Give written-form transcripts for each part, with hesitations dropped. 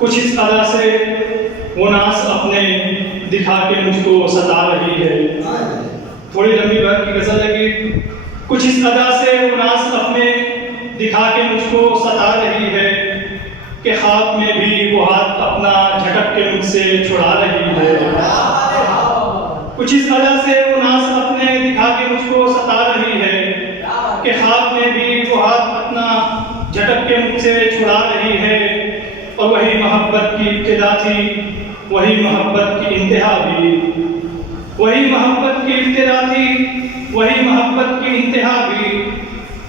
कुछ इस अदा से वो नाज अपने दिखा के मुझको सता रही है। थोड़ी लंबी बात की गजल है कि कुछ इस अदा से वो नाज अपने दिखा के मुझको सता रही है कि ख्वाब में भी वो हाथ अपना झटक के मुझसे छुड़ा रही है। कुछ इस अदा से वो नाज अपने दिखा के मुझको सता रही है कि ख्वाब में भी वो हाथ अपना झटक के मुझसे छुड़ा रही है। और वही मोहब्बत की इब्तिदा थी, वही मोहब्बत की इंतहा भी, वही मोहब्बत की इब्तिदा थी, वही मोहब्बत की इंतहा भी।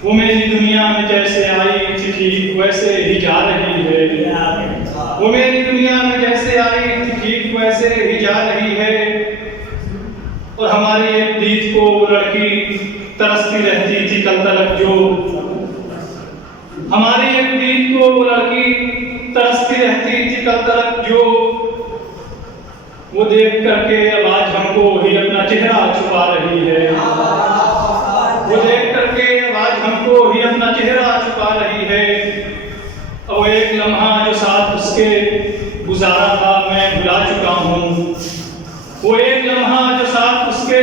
वो मेरी दुनिया में जैसे आई थी ठीक वैसे ही जा रही है। वो मेरी दुनिया में जैसे आई थी ठीक वैसे ही जा रही है। और हमारी एक दीद को वो लड़की तरसती रहती थी कल तलक जो, हमारी एक दीद को वो लड़की तरसती रहती थी कल तलक जो। वो देख करके अब आज हमको ही अपना चेहरा छुपा रही है। वो देख करके अब आज हमको ही अपना चेहरा छुपा रही है। अब वो एक लम्हा जो साथ उसके गुजारा था मैं भुला चुका हूँ। वो एक लम्हा जो साथ उसके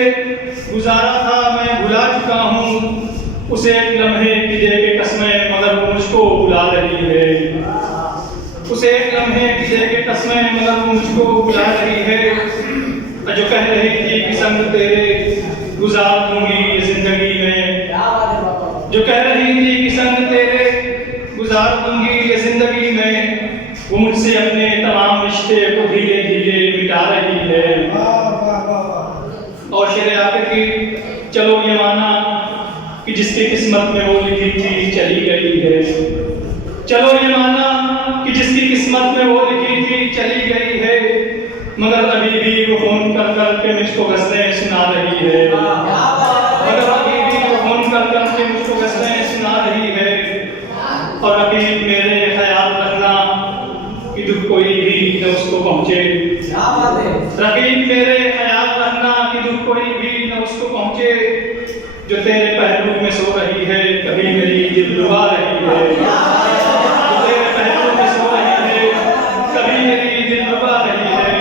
गुजारा था मैं भुला चुका हूँ। उसे एक लम्हे की दे के कसमें मगर वो मुझको बुला रही है। उसे एक लम्हे की दे के कसमें मगर वो मुझको बुला रही है। जो कह रही थी कि संग तेरे गुजार दूंगी ये जिंदगी में, जो कह रही थी कि संग तेरे गुजार दूंगी ये जिंदगी में, वो मुझसे अपने तमाम रिश्ते को धीरे धीरे मिटा रही है। और शेर आखिर की चलो ये माना कि जिसकी किस्मत में वो लिखी थी चली गई है। चलो ये माना कि जिसकी किस्मत में वो लिखी थी चली गई है। मगर अभी भी वो फोन कर कर के मुझको गज़लें सुना रही है। मगर अभी भी वो फोन कर कर के मुझको गज़लें सुना रही है। और अभी मेरे ख्याल रखना कि दुख कोई भी न उसको पहुँचे। रकीब मेरे ख्याल रखना कि दुख कोई भी न उसको पहुँचे। जो तेरे पहलू में सो रही है कभी मेरी दिल रुबा रही है। जो तेरे पहलू में सो रही है कभी मेरी दिल रुबा रही है।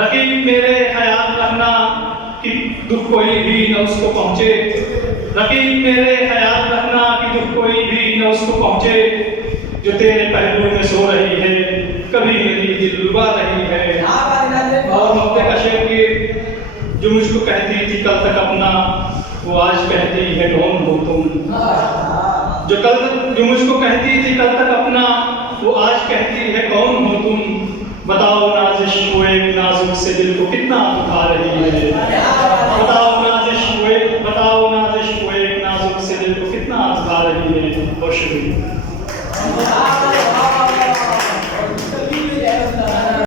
रकीब मेरे ख्याल रखना कि दुख कोई भी न उसको पहुँचे। रकीब मेरे ख्याल रखना कि दुख कोई भी न उसको पहुँचे। जो तेरे पहलू में सो रही है कभी मेरी दिल रुबा रही है। और मौके का शेर के जो मुझको कहती थी कल तक अपना वो आज कहती है कौन हो तुम। जो मुझको कहती थी कल तक अपना वो आज कहती है कौन हो तुम। बताओ नाज़िश वो एक नाजुक से दिल को कितना दुखा रही है। बताओ नाज़िश वो एक नाजुक से दिल को कितना दुखा रही है। बहुत शुक्रिया।